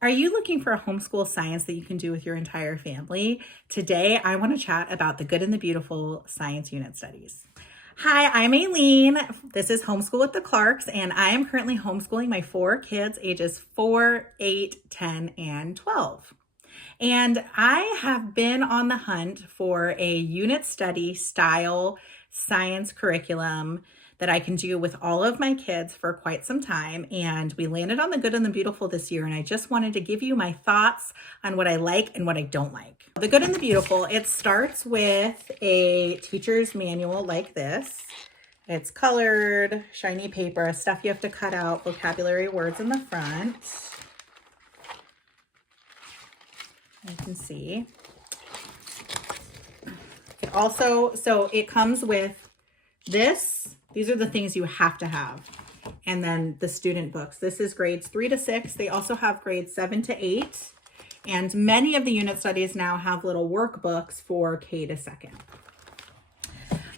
Are you looking for a homeschool science that you can do with your entire family? Today, I want to chat about the good and the beautiful science unit studies. Hi, I'm Aileen. This is Homeschool with the Clarks, and I am currently homeschooling my 4 kids, ages 4, 8, 10, and 12. And I have been on the hunt for a unit study style science curriculum that I can do with all of my kids for quite some time. And we landed on the good and the beautiful this year. And I just wanted to give you my thoughts on what I like and what I don't like. The good and the beautiful, it starts with a teacher's manual like this. It's colored, shiny paper, stuff you have to cut out, vocabulary words in the front. You can see. It also, so it comes with this. These are the things you have to have. And then the student books. This is grades 3 to 6. They also have grades 7 to 8. And many of the unit studies now have little workbooks for K to 2nd.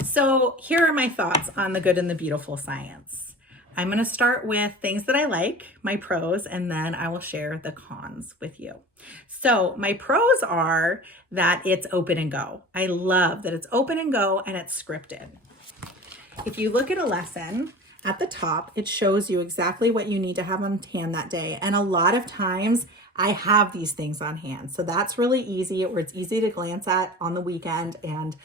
So here are my thoughts on the good and the beautiful science. I'm going to start with things that I like, my pros, and then I will share the cons with you. So my pros are that it's open and go. I love that it's open and go and it's scripted. If you look at a lesson at the top, it shows you exactly what you need to have on hand that day. And a lot of times I have these things on hand. So that's really easy, or it's easy to glance at on the weekend and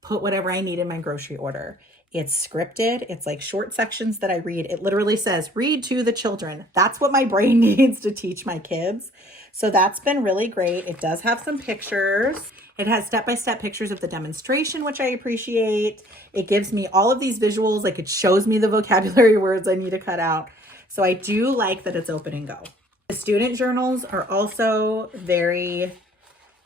put whatever I need in my grocery order. It's scripted. It's like short sections that I read. It literally says, read to the children. That's what my brain needs to teach my kids. So that's been really great. It does have some pictures. It has step-by-step pictures of the demonstration, which I appreciate. It gives me all of these visuals. Like, it shows me the vocabulary words I need to cut out. So I do like that it's open and go. The student journals are also very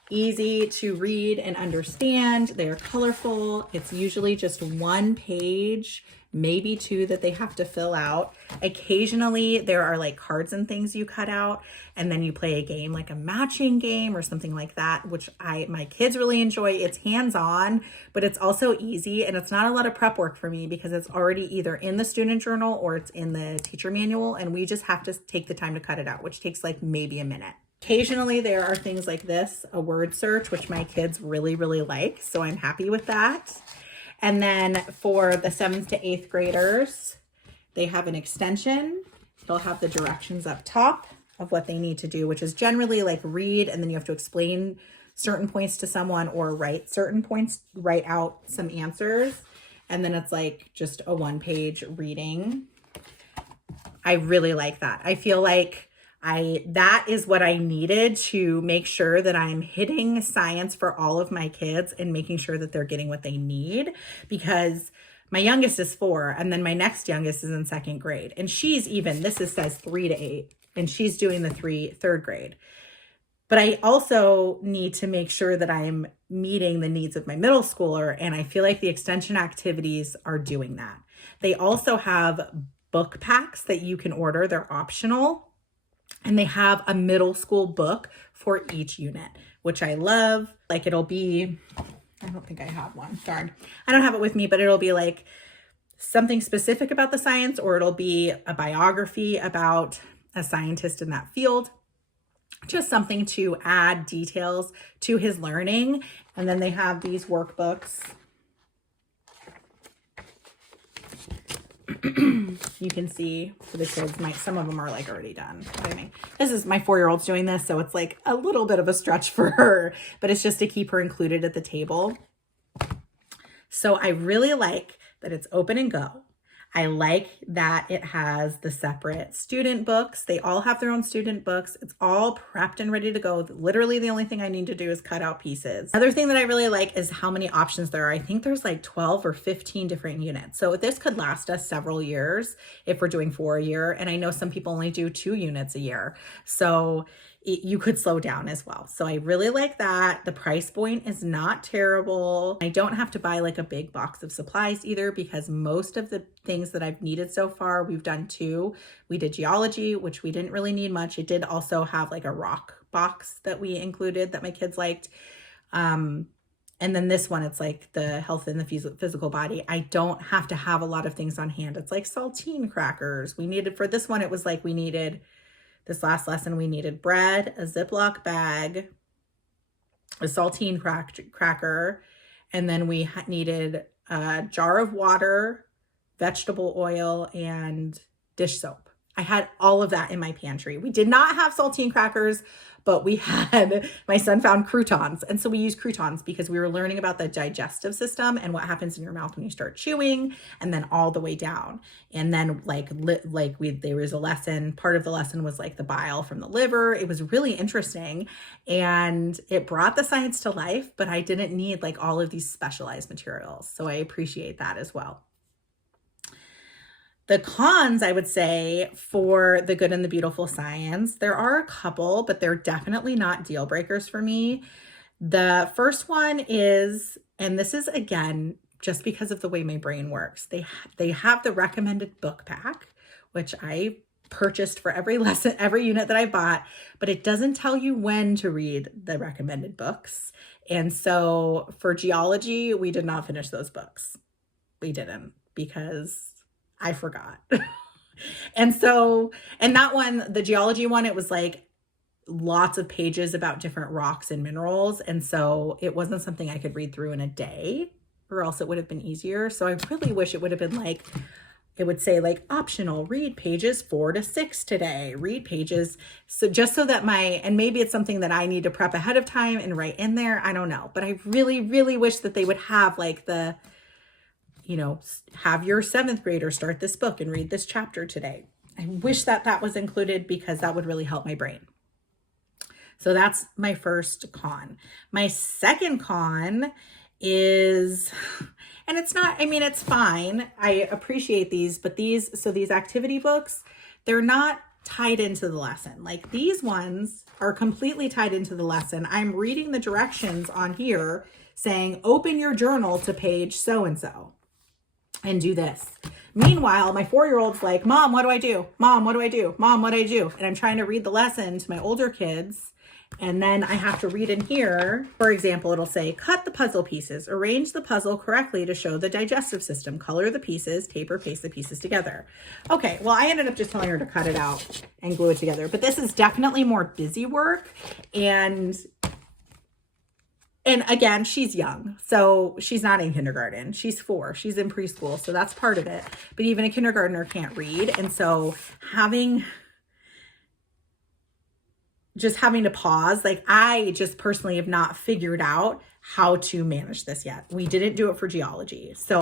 easy to read and understand. They're colorful. It's usually just 1 page, maybe 2 that they have to fill out. Occasionally there are like cards and things you cut out, and then you play a game, like a matching game or something like that, which my kids really enjoy. It's hands-on, but it's also easy, and it's not a lot of prep work for me because it's already either in the student journal or it's in the teacher manual, and we just have to take the time to cut it out, which takes like maybe a minute. Occasionally there are things like this, a word search, which my kids really, really like. So I'm happy with that. And then for the 7th to 8th graders, they have an extension. They'll have the directions up top of what they need to do, which is generally like read, and then you have to explain certain points to someone or write certain points, write out some answers. And then it's like just a 1-page reading. I really like that. I feel like that is what I needed to make sure that I'm hitting science for all of my kids and making sure that they're getting what they need, because my youngest is 4 and then my next youngest is in 2nd grade, and she's even, says 3 to 8, and she's doing the 3rd grade. But I also need to make sure that I'm meeting the needs of my middle schooler, and I feel like the extension activities are doing that. They also have book packs that you can order. They're optional. And they have a middle school book for each unit, which I love. Like, it'll be, I don't think I have one. Darn. I don't have it with me, but it'll be like something specific about the science, or it'll be a biography about a scientist in that field. Just something to add details to his learning. And then they have these workbooks. You can see for the kids, some of them are like already done. I mean, this is my 4-year-old's doing this, so it's like a little bit of a stretch for her, but it's just to keep her included at the table. So I really like that it's open and go. I like that it has the separate student books. They all have their own student books. It's all prepped and ready to go. Literally the only thing I need to do is cut out pieces. Another thing that I really like is how many options there are. I think there's like 12 or 15 different units. So this could last us several years if we're doing 4 a year. And I know some people only do 2 units a year. So you could slow down as well. So I really like that. The price point is not terrible. I don't have to buy like a big box of supplies either, because most of the things that I've needed so far, we've done 2. We did geology, which we didn't really need much. It did also have like a rock box that we included that my kids liked. And then this one, it's like the health and the physical body. I don't have to have a lot of things on hand. It's like saltine crackers. We needed, for this one, it was like we needed This last lesson, we needed bread, a Ziploc bag, a saltine cracker, and then we needed a jar of water, vegetable oil, and dish soap. I had all of that in my pantry. We did not have saltine crackers, but we had, my son found croutons. And so we used croutons because we were learning about the digestive system and what happens in your mouth when you start chewing, and then all the way down. And then there was a lesson, part of the lesson was like the bile from the liver. It was really interesting and it brought the science to life, but I didn't need like all of these specialized materials. So I appreciate that as well. The cons, I would say, for the good and the beautiful science, there are a couple, but they're definitely not deal breakers for me. The first one is, and this is again, just because of the way my brain works, they have the recommended book pack, which I purchased for every lesson, every unit that I bought, but it doesn't tell you when to read the recommended books. And so for geology, we did not finish those books. We didn't, because I forgot. And that one, the geology one, it was like lots of pages about different rocks and minerals. And so it wasn't something I could read through in a day, or else it would have been easier. So I really wish it would have been like, it would say like optional, read pages 4 to 6 today, read pages. So just so that and maybe it's something that I need to prep ahead of time and write in there. I don't know, but I really, really wish that they would have like have your 7th grader start this book and read this chapter today. I wish that was included because that would really help my brain. So that's my first con. My second con is, and it's not, I mean, it's fine. I appreciate these, but these activity books, they're not tied into the lesson. Like these ones are completely tied into the lesson. I'm reading the directions on here saying, open your journal to page so-and-so. And do this. Meanwhile, my 4-year-old's like, Mom, what do I do? Mom, what do I do? Mom, what do I do? And I'm trying to read the lesson to my older kids. And then I have to read in here. For example, it'll say, cut the puzzle pieces, arrange the puzzle correctly to show the digestive system, color the pieces, tape or paste the pieces together. Okay, well, I ended up just telling her to cut it out and glue it together. But this is definitely more busy work. And again, she's young, so she's not in kindergarten. She's 4, she's in preschool, so that's part of it. But even a kindergartner can't read. And so having to pause, like I just personally have not figured out how to manage this yet. We didn't do it for geology. So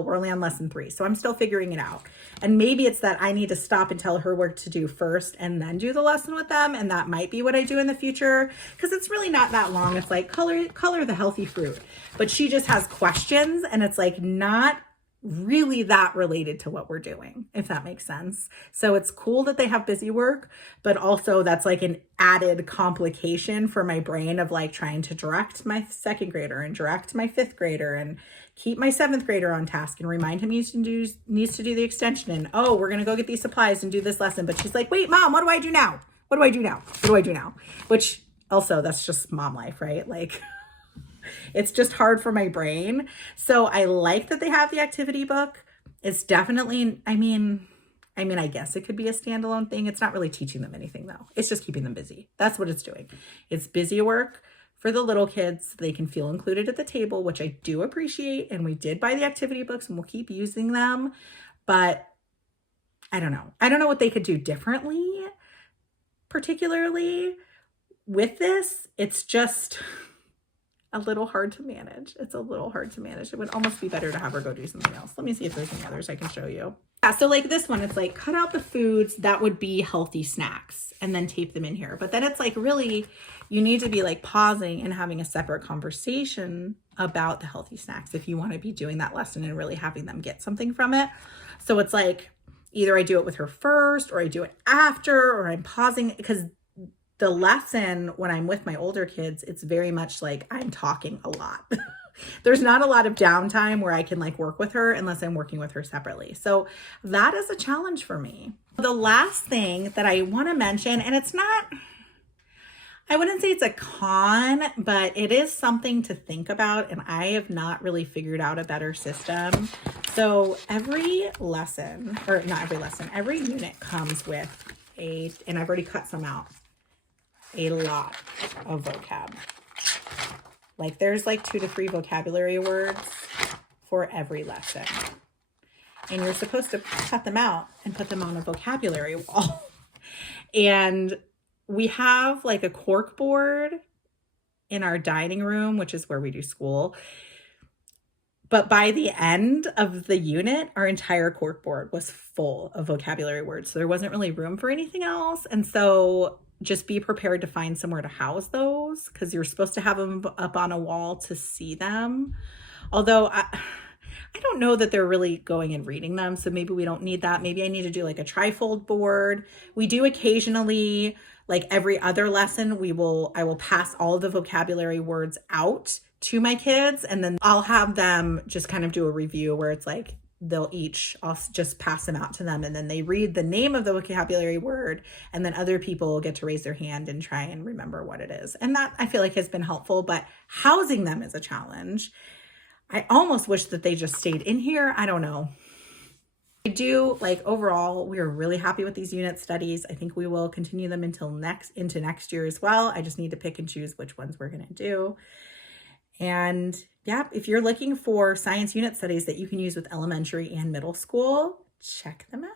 we're only on lesson 3. So I'm still figuring it out. And maybe it's that I need to stop and tell her what to do first and then do the lesson with them. And that might be what I do in the future, because it's really not that long. It's like color the healthy fruit, but she just has questions and it's like not really that related to what we're doing, if that makes sense. So it's cool that they have busy work, but also that's like an added complication for my brain of like trying to direct my 2nd grader and direct my 5th grader and keep my 7th grader on task and remind him he needs to do the extension. And, oh, we're going to go get these supplies and do this lesson. But she's like, wait, Mom, what do I do now? What do I do now? What do I do now? Which also, that's just mom life, right? Like, it's just hard for my brain. So I like that they have the activity book. It's definitely, I mean, I guess it could be a standalone thing. It's not really teaching them anything though. It's just keeping them busy. That's what it's doing. It's busy work for the little kids so they can feel included at the table, which I do appreciate. And we did buy the activity books and we'll keep using them. But I don't know. I don't know what they could do differently, particularly with this. It's just a little hard to manage. It's a little hard to manage. It would almost be better to have her go do something else. Let me see if there's any others I can show you. Yeah, so like this one, it's like cut out the foods that would be healthy snacks and then tape them in here. But then it's like really, you need to be like pausing and having a separate conversation about the healthy snacks if you want to be doing that lesson and really having them get something from it. So it's like either I do it with her first or I do it after, or I'm pausing, because the lesson when I'm with my older kids, it's very much like I'm talking a lot. There's not a lot of downtime where I can like work with her unless I'm working with her separately. So that is a challenge for me. The last thing that I want to mention, and it's not, I wouldn't say it's a con, but it is something to think about. And I have not really figured out a better system. So every lesson, or not every lesson, every unit comes with and I've already cut some out, a lot of vocab. Like there's like 2 to 3 vocabulary words for every lesson. And you're supposed to cut them out and put them on a vocabulary wall. And we have like a cork board in our dining room, which is where we do school. But by the end of the unit, our entire cork board was full of vocabulary words. So there wasn't really room for anything else. And so just be prepared to find somewhere to house those, because you're supposed to have them up on a wall to see them. Although I don't know that they're really going and reading them. So maybe we don't need that. Maybe I need to do like a trifold board. We do occasionally, like every other lesson, I will pass all of the vocabulary words out to my kids, and then I'll have them just kind of do a review where it's like I'll just pass them out to them, and then they read the name of the vocabulary word, and then other people get to raise their hand and try and remember what it is. And that I feel like has been helpful, but housing them is a challenge. I almost wish that they just stayed in here. I don't know. I do, like, overall, we are really happy with these unit studies. I think we will continue them into next year as well. I just need to pick and choose which ones we're going to do. And yeah, if you're looking for science unit studies that you can use with elementary and middle school, check them out.